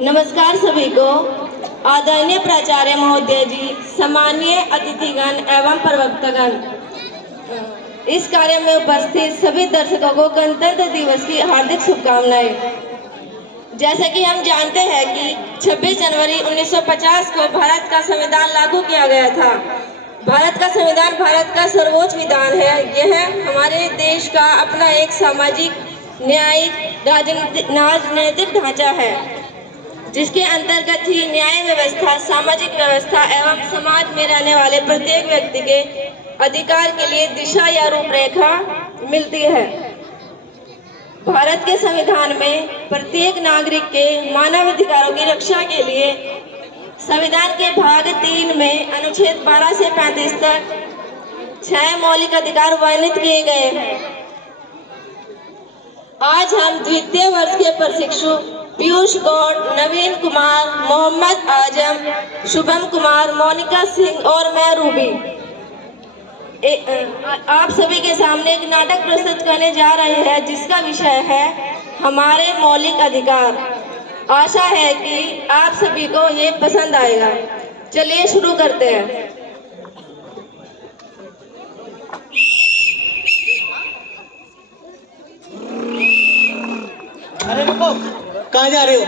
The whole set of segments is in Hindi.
नमस्कार सभी को। आदरणीय प्राचार्य महोदय जी, सम्मानीय अतिथिगण एवं प्रवक्तागण, इस कार्य में उपस्थित सभी दर्शकों को गणतंत्र दिवस की हार्दिक शुभकामनाएं। जैसा कि हम जानते हैं कि 26 जनवरी 1950 को भारत का संविधान लागू किया गया था। भारत का संविधान भारत का सर्वोच्च विधान है। यह हमारे देश का अपना एक सामाजिक, न्यायिक, राजनीतिक ढांचा है, जिसके अंतर्गत ही न्याय व्यवस्था, सामाजिक व्यवस्था एवं समाज में रहने वाले प्रत्येक व्यक्ति के अधिकार के लिए दिशा या रूपरेखा मिलती है। भारत के संविधान में प्रत्येक नागरिक के मानव अधिकारों की रक्षा के लिए संविधान के भाग 3 में अनुच्छेद 12 से 35 तक 6 मौलिक अधिकार वर्णित किए गए हैं। आज हम द्वितीय वर्ष के प्रशिक्षु पीयूष गौड़, नवीन कुमार, मोहम्मद आजम, शुभम कुमार, मोनिका सिंह और मैं रूबी आप सभी के सामने एक नाटक प्रस्तुत करने जा रहे हैं, जिसका विषय है हमारे मौलिक अधिकार। आशा है कि आप सभी को ये पसंद आएगा। चलिए शुरू करते हैं। अरे रुको, कहाँ जा रहे हो?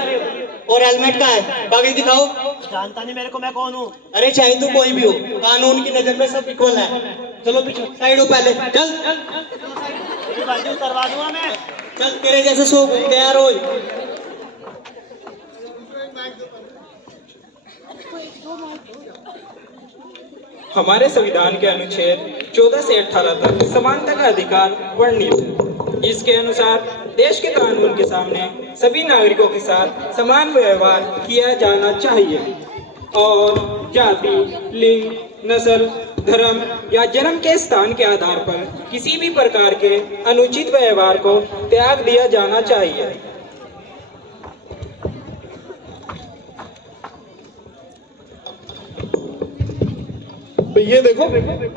और हेलमेट कहाँ है? कागज दिखाओ। जानता नहीं मेरे को, मैं कौन हूँ? अरे चाहे तू कोई भी हो, कानून की नजर में सब इक्वल है। चलो पीछे साइड हो, पहले चल। करवा दूंगा मैं। चल, तेरे जैसे सो तैयार हो। हमारे संविधान के अनुच्छेद 14 से 18 तक समानता का अधिकार वर्णित है। इसके अनुसार देश के कानून के सामने सभी नागरिकों के साथ समान व्यवहार किया जाना चाहिए और जाति, लिंग, नस्ल, धर्म या जन्म के स्थान के आधार पर किसी भी प्रकार के अनुचित व्यवहार को त्याग दिया जाना चाहिए। ये देखो,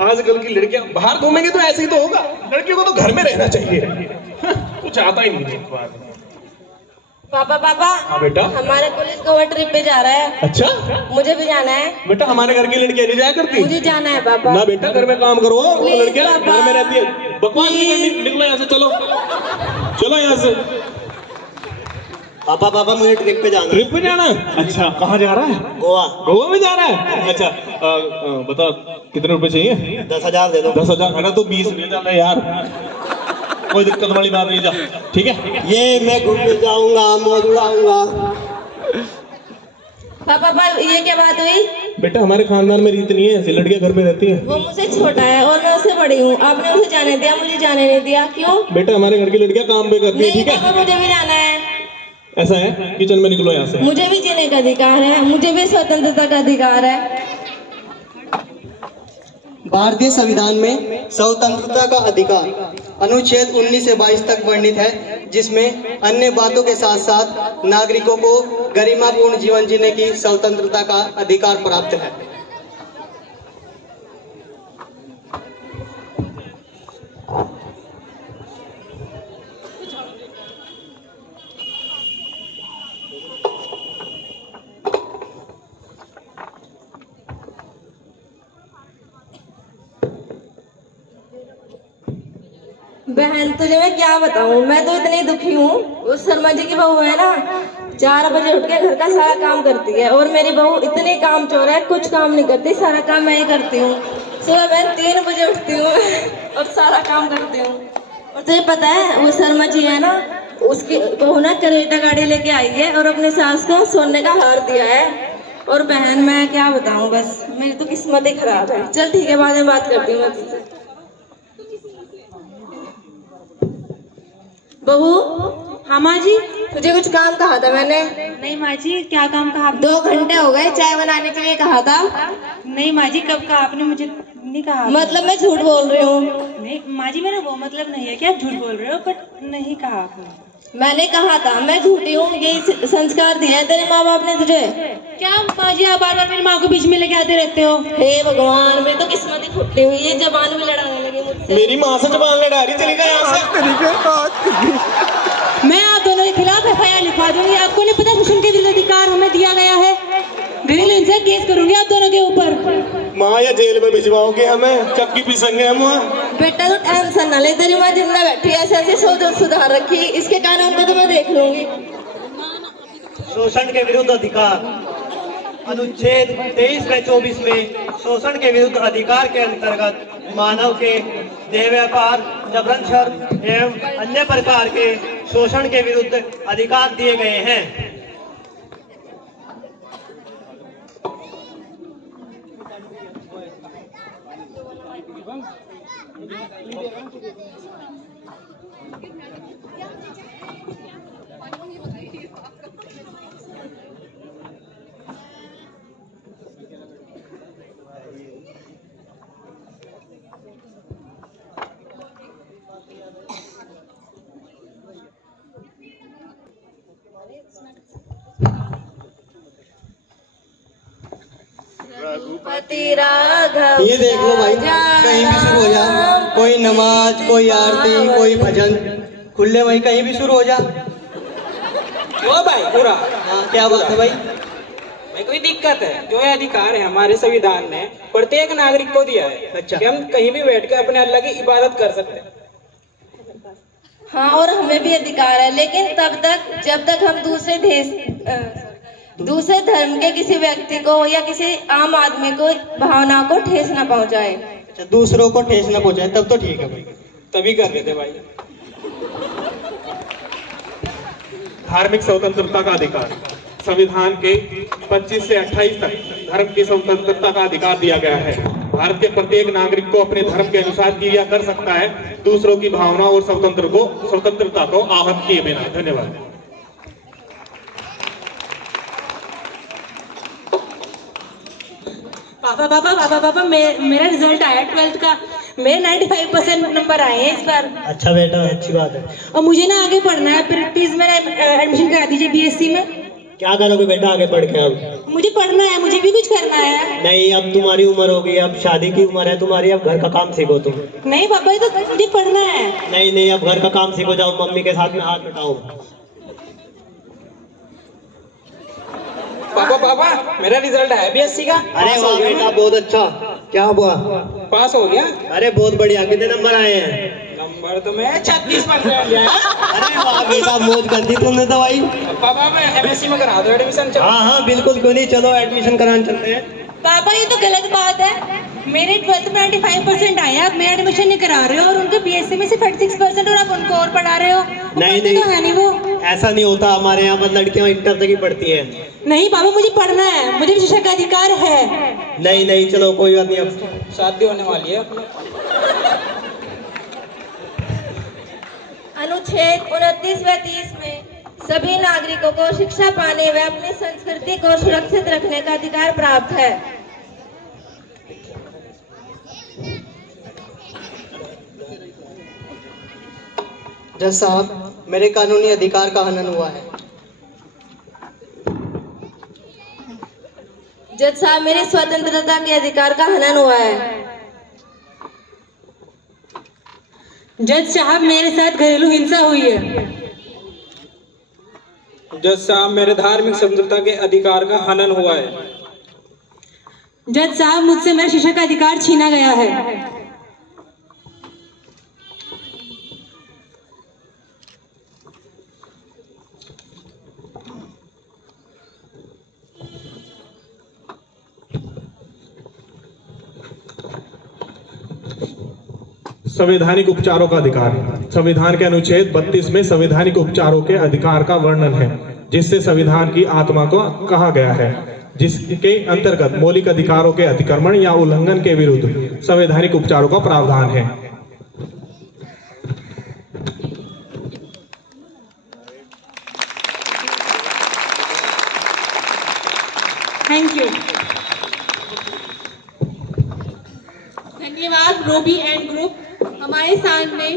आजकल की लड़कियां बाहर घूमेंगे तो ऐसे ही तो होगा। लड़कियों को तो घर में रहना चाहिए। कुछ आता ही नहीं। पापा पापा। हाँ बेटा। हमारे कॉलेज गोवा ट्रिप पे जा रहा है। अच्छा, मुझे भी जाना है। बेटा हमारे घर की लड़कियां नहीं जाया करती। मुझे जाना है पापा। ना बेटा, घर में काम करो। लड़कियां पापा। घर में रहती है, बकवास नहीं करनी। निकलो यहाँ से, चलो चलो यहाँ से। पापा मुझे ट्रिप पे जाना। ट्रिप पे जाना? अच्छा, कहाँ जा रहा है? गोवा। गोवा में जा रहा है? अच्छा, बता कितने रुपए चाहिए? 10,000 दे दो। 10,000? अरे तो 20 ले जाना यार, कोई दिक्कत वाली बात नहीं। जा, ठीक है। ये मैं घूमने जाऊंगा, मौज उड़ाऊंगा। पापा ये क्या बात हुई? बेटा हमारे खानदान में रीत नहीं है, ऐसी लड़कियां घर में रहती हैं। वो मुझसे छोटा है और मैं उससे बड़ी हूँ। आपने उसे जाने दिया, मुझे जाने नहीं दिया, क्यों? बेटा हमारे घर की लड़कियां काम पे करती है, नहीं ठीक है? पापा, मुझे भी जाना है। ऐसा है, किचन में निकलो यहाँ से। मुझे भी जीने का अधिकार है, मुझे भी स्वतंत्रता का अधिकार है। भारतीय संविधान में स्वतंत्रता का अधिकार अनुच्छेद 19 से 22 तक वर्णित है, जिसमें अन्य बातों के साथ साथ नागरिकों को गरिमापूर्ण जीवन जीने की स्वतंत्रता का अधिकार प्राप्त है। बहन तुझे मैं क्या बताऊं, मैं तो इतनी दुखी हूँ। उस शर्मा जी की बहू है ना, 4 बजे उठ के घर का सारा काम करती है, और मेरी बहू इतनी काम चोर है, कुछ काम नहीं करती, सारा काम मैं ही करती हूँ। सुबह मैं 3 बजे उठती हूँ और सारा काम करती हूँ। और तुझे पता है वो शर्मा जी है ना, उसकी बहू ना करेटा गाड़ी लेके आई है और अपने सास को सोने का हार दिया है। और बहन मैं क्या बताऊँ, बस मेरी तो किस्मत ही खराब है। चल ठीक है, बाद में बात करती हूँ मैं तुझसे। बहू। हाँ माँ जी। तुझे कुछ काम कहा था मैंने। नहीं माँ जी, क्या काम कहा? 2 घंटे हो गए, चाय बनाने के लिए कहा था। नहीं माँ जी, कब कहा आपने? मुझे नहीं कहा। मतलब मैं झूठ बोल रही हूँ? नहीं माँ जी, मेरा वो मतलब नहीं है कि आप झूठ बोल रहे हो, बट नहीं कहा आपने। मैंने कहा था, मैं झूठी हूँ। यही संस्कार दिया है तेरे माँ बाप ने तुझे। क्या माँ जी, आप बार बार मेरी माँ को बीच में लेके आते रहते हो? हे भगवान, मेरी तो किस्मत ही फुटी हुई है, जबान भी लड़ाने लगी मुझसे। मेरी माँ से जबान लड़ा रही, चली गई यहाँ से। मैं आप दोनों के खिलाफ FIR लिखवा दूंगी। आपको नहीं पता, सुन के दिल अधिकार केस करूंगी आप दोनों के ऊपर। माँ या जेल में भिजवाओगे हमें, चक्की पिसेंगे हम वहाँ। बेटा तो टेंशन ना ले, तेरी माँ जिंदा बैठी है, ऐसे ऐसे सुधार रखी, इसके कानून को तो मैं देख लूंगी। शोषण के विरुद्ध अधिकार अनुच्छेद 23 व 24 में शोषण के विरुद्ध अधिकार के अंतर्गत मानव के देह व्यापार, जबरन श्रम एवं अन्य प्रकार के शोषण के विरुद्ध अधिकार दिए गए हैं। रघुपति राघव। ये देख लो भाई, कहीं भी शुरू हो जा, कोई नमाज, कोई आरती, कोई भजन, खुले भाई कहीं भी शुरू हो जा। ओ भाई पूरा हाँ क्या बात है भाई? भाई कोई दिक्कत है? जो ये अधिकार है हमारे संविधान ने प्रत्येक नागरिक को दिया है। अच्छा। कि हम कहीं भी बैठ के अपने अल्लाह की इबादत कर सकते हैं। हाँ, और हमें भी अधिकार है, लेकिन तब तक जब तक हम दूसरे धर्म के किसी व्यक्ति को या किसी आम आदमी को भावना को ठेस न पहुंचाए। अच्छा, दूसरों को ठेस न पहुंचाए, तब तो ठीक है भाई। तभी कर रहे थे भाई। धार्मिक स्वतंत्रता का अधिकार संविधान के 25 से 28 तक धर्म की स्वतंत्रता का अधिकार दिया गया है। भारत के प्रत्येक नागरिक को अपने धर्म के अनुसार क्रिया कर सकता है, दूसरों की भावना और स्वतंत्रता को आहत किए बिना। धन्यवाद। पापा मेरा रिजल्ट आया 12th का, मेरे 95% नंबर आए हैं इस बार। अच्छा बेटा, अच्छी बात है। और मुझे ना आगे पढ़ना है, फिर प्लीज मेरा एडमिशन करा दीजिए बीएससी में। क्या करोगे बेटा आगे पढ़ के? अब मुझे पढ़ना है, मुझे भी कुछ करना है। नहीं, अब तुम्हारी उम्र होगी, अब शादी की उम्र है तुम्हारी, अब घर का काम सीखो तुम। नहीं पापा, ये तो मुझे पढ़ना है। नहीं, अब घर का काम सीखो, जाओ मम्मी के साथ में हाथ मिटाओ। पापा मेरा रिजल्ट आया बीएससी का। अरे वाह बेटा, बहुत अच्छा। क्या हुआ? पास हो गया। अरे बहुत बढ़िया। कितने नंबर आए हैं? नंबर तो मैं 36% लिया है। अरे वाह बेटा, मौज कर दी तुमने तो भाई। पापा मैं एमएससी में करा दो एडमिशन। हाँ बिल्कुल, क्यों नहीं, चलो एडमिशन कराने चलते हैं। पापा ये तो गलत बात है, मेरे 12th में 95% आए, आप मेरा एडमिशन नहीं करा रहे हो, और उनके बीएससी में सिर्फ 36% और आप उनको और पढ़ा रहे हो। नहीं तो है नहीं वो। ऐसा नहीं होता, हमारे यहाँ पर लड़कियाँ इंटर तक ही पढ़ती है। नहीं पापा, मुझे पढ़ना है, मुझे भी शिक्षा का अधिकार है। नहीं, चलो कोई बात नहीं। अब शादी होने वाली है। अनुच्छेद 29 व 30 में सभी नागरिकों को शिक्षा पाने व अपनी संस्कृति को सुरक्षित रखने का अधिकार प्राप्त है। जज साहब, मेरे कानूनी अधिकार का हनन हुआ है। जज साहब, मेरी स्वतंत्रता के अधिकार का हनन हुआ है। जज साहब, मेरे साथ घरेलू हिंसा हुई है। जज साहब, मेरे धार्मिक स्वतंत्रता के अधिकार का हनन हुआ है। जज साहब, मुझसे मेरा शिक्षा का अधिकार छीना गया है। संवैधानिक उपचारों का अधिकार। संविधान के अनुच्छेद 32 में संवैधानिक उपचारों के अधिकार का वर्णन है, जिससे संविधान की आत्मा को कहा गया है, जिसके अंतर्गत मौलिक अधिकारों के अतिक्रमण या उल्लंघन के विरुद्ध संवैधानिक उपचारों का प्रावधान है। Thank you. धन्यवाद रोबी एंड ग्रुप हमारे सामने